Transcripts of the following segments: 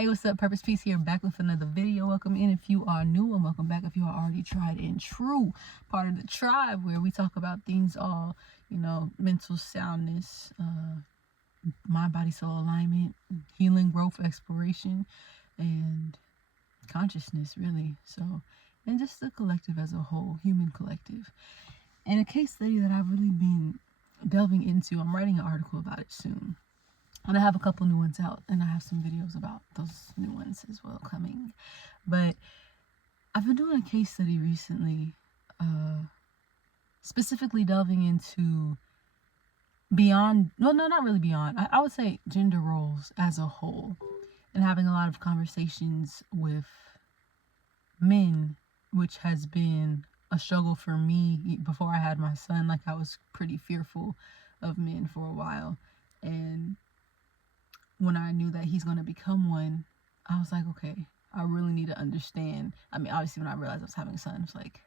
Hey, what's up? Purpose Peace here, back with another video. Welcome in if you are new, and welcome back if you are already tried and true, part of the tribe, where we talk about things all, mental soundness, mind, body, soul alignment, healing, growth, exploration, and consciousness, really. So, and just the collective as a whole, human collective. And a case study that I've really been delving into, I'm writing an article about it soon. And I have a couple new ones out, and I have some videos about those new ones as well coming. But I've been doing a case study recently, specifically delving into beyond, well, no, not really beyond, I would say gender roles as a whole, and having a lot of conversations with men, which has been a struggle for me before I had my son. Like, I was pretty fearful of men for a while, and when I knew that he's going to become one, I was like, okay, I really need to understand. I mean, obviously, when I realized I was having a son, it's like,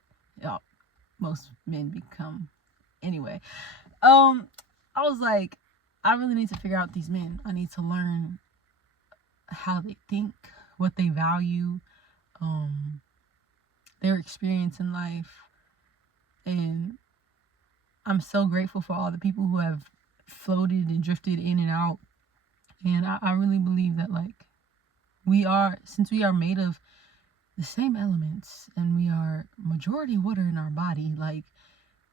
most men become anyway. I was like, I really need to figure out these men. I need to learn how they think, what they value, their experience in life. And I'm so grateful for all the people who have floated and drifted in and out. And I really believe that, like, since we are made of the same elements, and we are majority water in our body, like,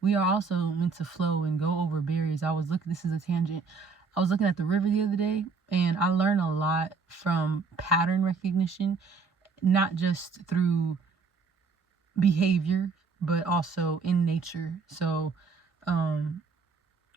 we are also meant to flow and go over barriers. This is a tangent. I was looking at the river the other day, and I learned a lot from pattern recognition, not just through behavior, but also in nature. So,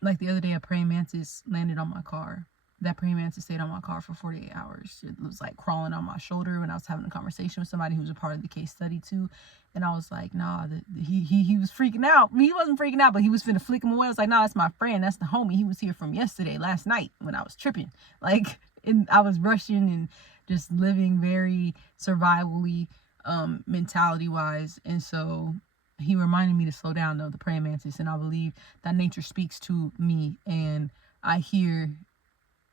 like the other day, a praying mantis landed on my car. That praying mantis stayed on my car for 48 hours. It was like crawling on my shoulder when I was having a conversation with somebody who was a part of the case study too. And I was like, nah, he was freaking out. He wasn't freaking out, but he was finna flick him away. I was like, nah, that's my friend. That's the homie. He was here from last night when I was tripping. Like, and I was rushing and just living very survivally, mentality wise. And so he reminded me to slow down, though, the praying mantis. And I believe that nature speaks to me, and I hear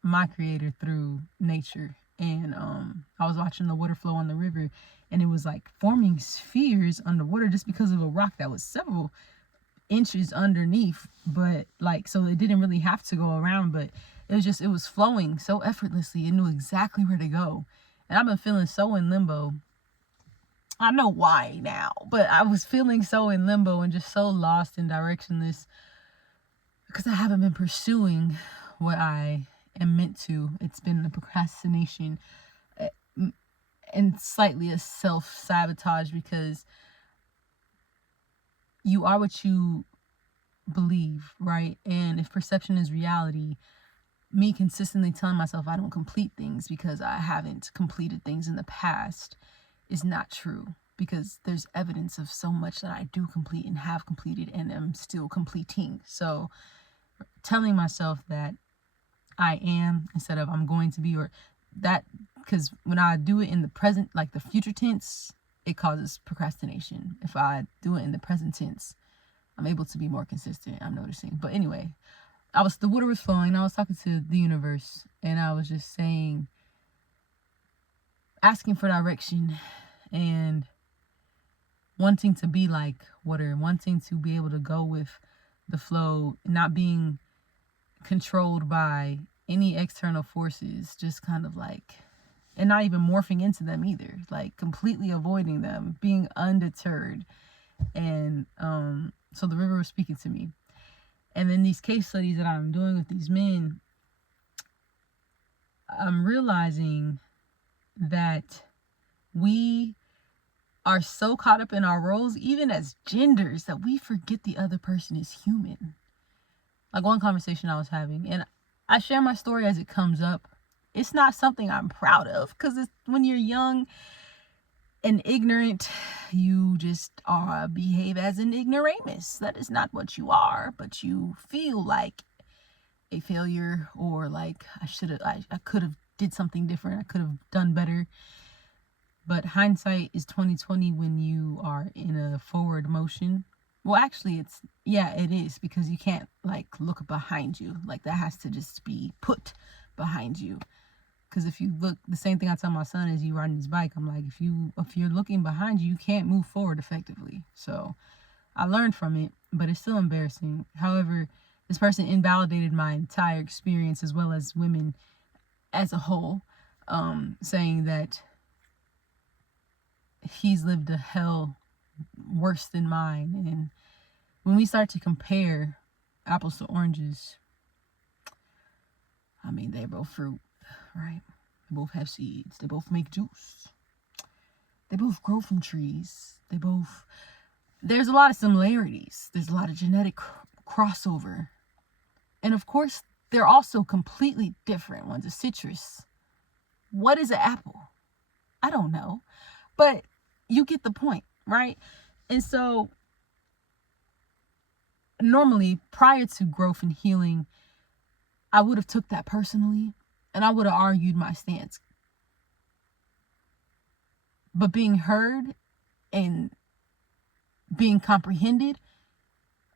my creator through nature. And I was watching the water flow on the river, and it was like forming spheres underwater just because of a rock that was several inches underneath. But like, so it didn't really have to go around, but it was flowing so effortlessly. It knew exactly where to go. And I've been feeling so in limbo. I know why now, but I was feeling so in limbo and just so lost and directionless because I haven't been pursuing what I am meant to. It's been a procrastination and slightly a self-sabotage, because you are what you believe, right? And if perception is reality, me consistently telling myself I don't complete things because I haven't completed things in the past is not true, because there's evidence of so much that I do complete and have completed and am still completing. So telling myself that I am instead of I'm going to be, or that, because when I do it in the present, like the future tense, it causes procrastination. If I do it in the present tense, I'm able to be more consistent, I'm noticing. But anyway, the water was flowing. I was talking to the universe, and I was just saying, asking for direction and wanting to be like water, wanting to be able to go with the flow, not being controlled by any external forces, just kind of like, and not even morphing into them either, like completely avoiding them, being undeterred. And so the river was speaking to me. And then these case studies that I'm doing with these men, I'm realizing that we are so caught up in our roles, even as genders, that we forget the other person is human. Like one conversation I was having, and I share my story as it comes up. It's not something I'm proud of, because when you're young and ignorant, you just behave as an ignoramus. That is not what you are, but you feel like a failure, or like I could have did something different. I could have done better. But hindsight is 2020 when you are in a forward motion. Well, actually, it is, because you can't like look behind you. Like, that has to just be put behind you. Because if you look, the same thing I tell my son as he riding his bike, I'm like, if you're looking behind you, you can't move forward effectively. So I learned from it, but it's still embarrassing. However, this person invalidated my entire experience as well as women as a whole, saying that he's lived a hell worse than mine. And when we start to compare apples to oranges, I mean, they're both fruit, right? They both have seeds. They both make juice. They both grow from trees. There's a lot of similarities. There's a lot of genetic crossover. And of course, they're also completely different. One's a citrus. What is an apple? I don't know. But you get the point, right? And so normally, prior to growth and healing, I would have took that personally and I would have argued my stance. But being heard and being comprehended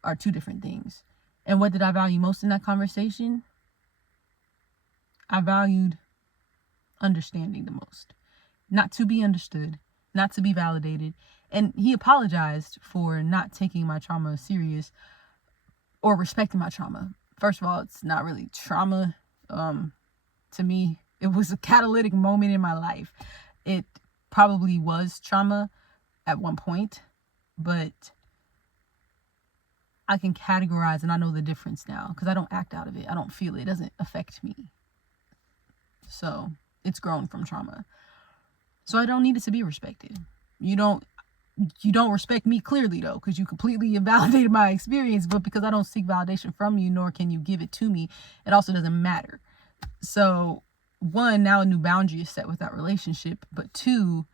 are two different things. And what did I value most in that conversation? I valued understanding the most. Not to be understood, not to be validated. And he apologized for not taking my trauma serious or respecting my trauma. First of all, it's not really trauma. To me, it was a catalytic moment in my life. It probably was trauma at one point, but I can categorize and I know the difference now because I don't act out of it. I don't feel it. It doesn't affect me. So it's grown from trauma. So I don't need it to be respected. You don't respect me clearly though, because you completely invalidated my experience, but because I don't seek validation from you, nor can you give it to me, it also doesn't matter. So one, now a new boundary is set with that relationship, but two,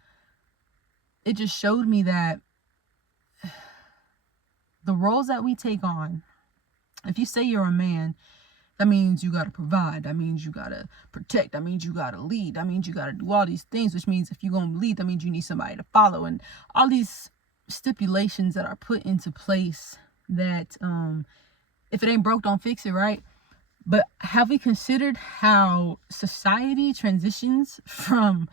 it just showed me that the roles that we take on, if you say you're a man, that means you got to provide. That means you got to protect. That means you got to lead. That means you got to do all these things, which means if you're going to lead, that means you need somebody to follow. And all these stipulations that are put into place that if it ain't broke, don't fix it, right? But have we considered how society transitions from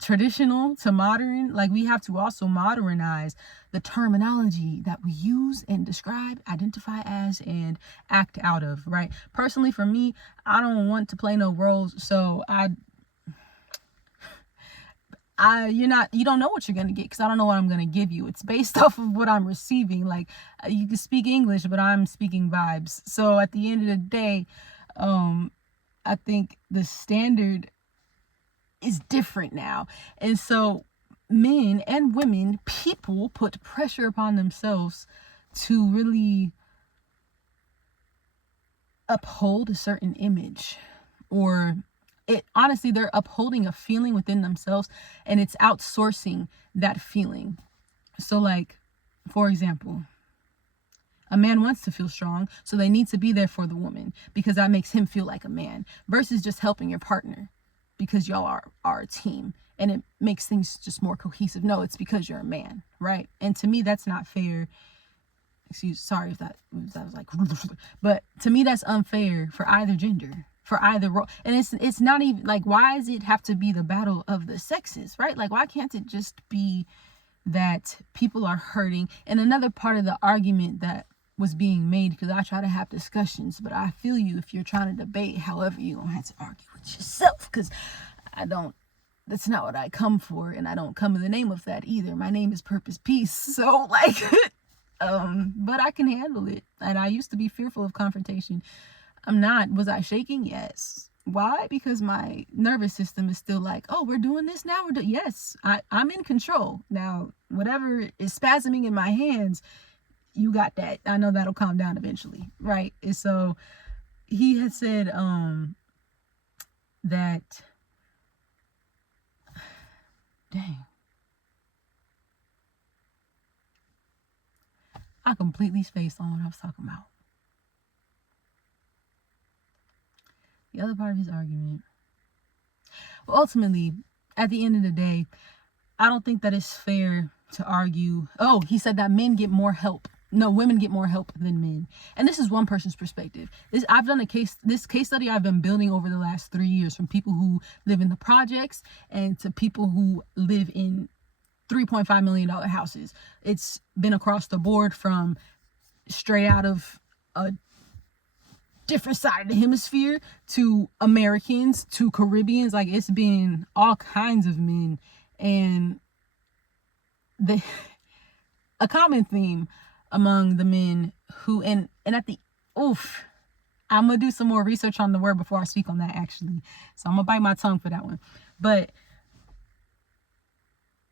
traditional to modern? Like, we have to also modernize the terminology that we use and describe, identify as, and act out of, right? Personally, for me, I don't want to play no roles, so you don't know what you're going to get because I don't know what I'm going to give you. It's based off of what I'm receiving. Like, you can speak English, but I'm speaking vibes. So at the end of the day, I think the standard is different now. And so men and women, people put pressure upon themselves to really uphold a certain image, or honestly, they're upholding a feeling within themselves and it's outsourcing that feeling. So like, for example, a man wants to feel strong, so they need to be there for the woman because that makes him feel like a man, versus just helping your partner because y'all are a team and it makes things just more cohesive. No, it's because you're a man, right? And to me, that's not fair. Sorry if that was like, but to me, that's unfair for either gender, for either role. And it's not even like, why does it have to be the battle of the sexes, right? Like, why can't it just be that people are hurting? And another part of the argument that was being made, because I try to have discussions, but I feel you if you're trying to debate, however, you're gonna have to argue with yourself, because that's not what I come for, and I don't come in the name of that either. My name is Purpose Peace. So like but I can handle it. And I used to be fearful of confrontation. I'm not. Was I shaking? Yes. Why? Because my nervous system is still like, oh, we're doing this now. Yes, I'm in control. Now, whatever is spasming in my hands, you got that. I know that'll calm down eventually. Right. And so he had said that, dang, I completely spaced on what I was talking about. The other part of his argument. Well, ultimately, at the end of the day, I don't think that it's fair to argue. Oh, he said that men get more help no, women get more help than men. And this is one person's perspective. I've done this case study I've been building over the last 3 years, from people who live in the projects and to people who live in $3.5 million houses. It's been across the board, from straight out of a different side of the hemisphere to Americans to Caribbeans. Like, it's been all kinds of men. And a common theme among the men who, and at the, I'm gonna do some more research on the word before I speak on that, actually. So I'm gonna bite my tongue for that one. But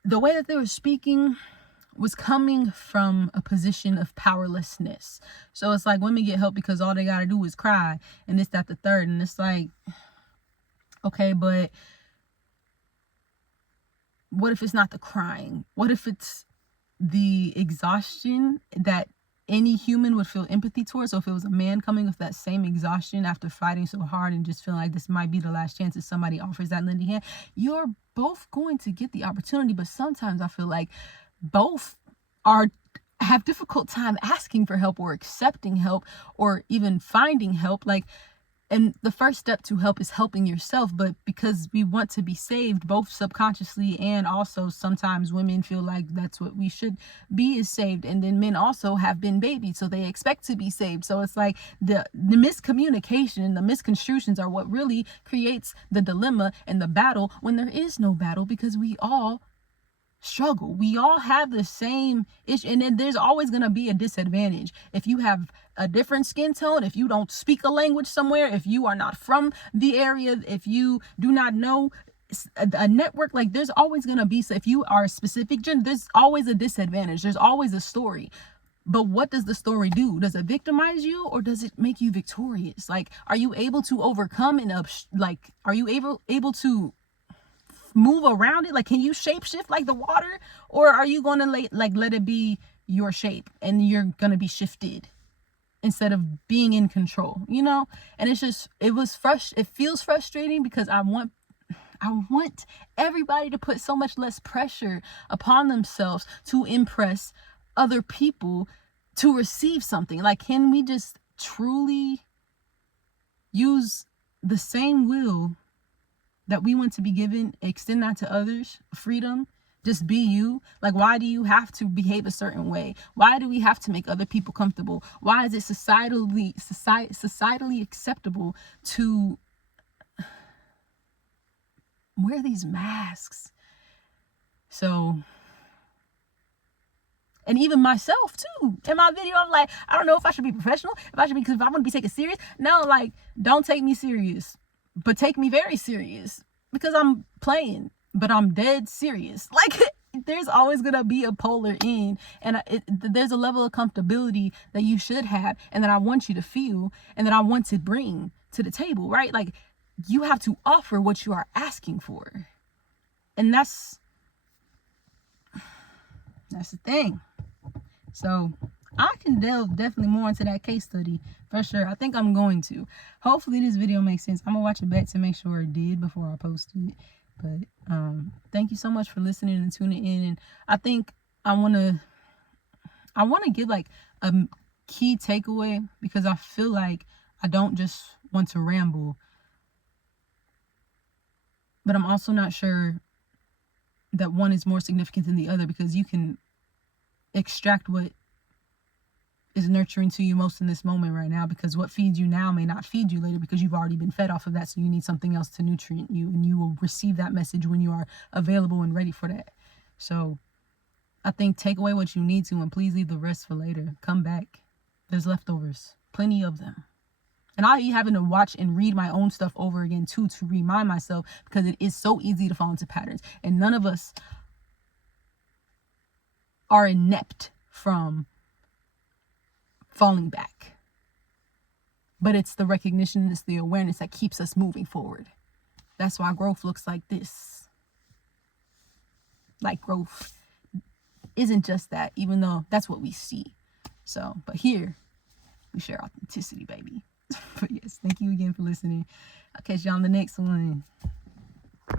the way that they were speaking was coming from a position of powerlessness. So it's like, women get help because all they gotta do is cry, and this, that, the third. And it's like, okay, but what if it's not the crying? What if it's the exhaustion that any human would feel empathy towards? So if it was a man coming with that same exhaustion after fighting so hard and just feeling like this might be the last chance, if somebody offers that lending hand, you're both going to get the opportunity. But sometimes I feel like both have difficult time asking for help or accepting help or even finding help. Like, and the first step to help is helping yourself. But because we want to be saved, both subconsciously and also sometimes women feel like that's what we should be, is saved. And then men also have been babied, so they expect to be saved. So it's like the miscommunication and the misconstructions are what really creates the dilemma and the battle, when there is no battle, because we all struggle. We all have the same issue, and then there's always going to be a disadvantage. If you have a different skin tone, if you don't speak a language somewhere, if you are not from the area, if you do not know a network, like, there's always going to be, so if you are a specific gender, there's always a disadvantage. There's always a story. But what does the story do? Does it victimize you, or does it make you victorious? Like, are you able to overcome and are you able to move around it? Like, can you shape shift like the water, or are you going to let it be your shape and you're going to be shifted instead of being in control, And it's just, it feels frustrating, because I want everybody to put so much less pressure upon themselves to impress other people to receive something. Like, can we just truly use the same will that we want to be given, extend that to others? Freedom, just be you. Like, why do you have to behave a certain way? Why do we have to make other people comfortable? Why is it societally acceptable to wear these masks? So, and even myself too, in my video, I'm like, I don't know if I should be professional, because if I want to be taken serious. No, like, don't take me serious, but take me very serious, because I'm playing, but I'm dead serious. Like, there's always gonna be a polar end, and there's a level of comfortability that you should have, and that I want you to feel, and that I want to bring to the table, right? Like, you have to offer what you are asking for, and that's the thing. So I can delve definitely more into that case study for sure. I think I'm going to. Hopefully this video makes sense. I'm gonna watch it back to make sure it did before I post it. But thank you so much for listening and tuning in. And I think I want to give like a key takeaway, because I feel like I don't just want to ramble, but I'm also not sure that one is more significant than the other, because you can extract what is nurturing to you most in this moment right now, because what feeds you now may not feed you later, because you've already been fed off of that. So you need something else to nutrient you, and you will receive that message when you are available and ready for that. So I think take away what you need to, and please leave the rest for later. Come back. There's leftovers, plenty of them. And I'll be having to watch and read my own stuff over again too, to remind myself, because it is so easy to fall into patterns, and none of us are inept from falling back. But it's the recognition, it's the awareness that keeps us moving forward. That's why growth looks like this. Like, growth isn't just that, even though that's what we see. So, but here we share authenticity, baby. But yes, thank you again for listening. I'll catch you on the next one.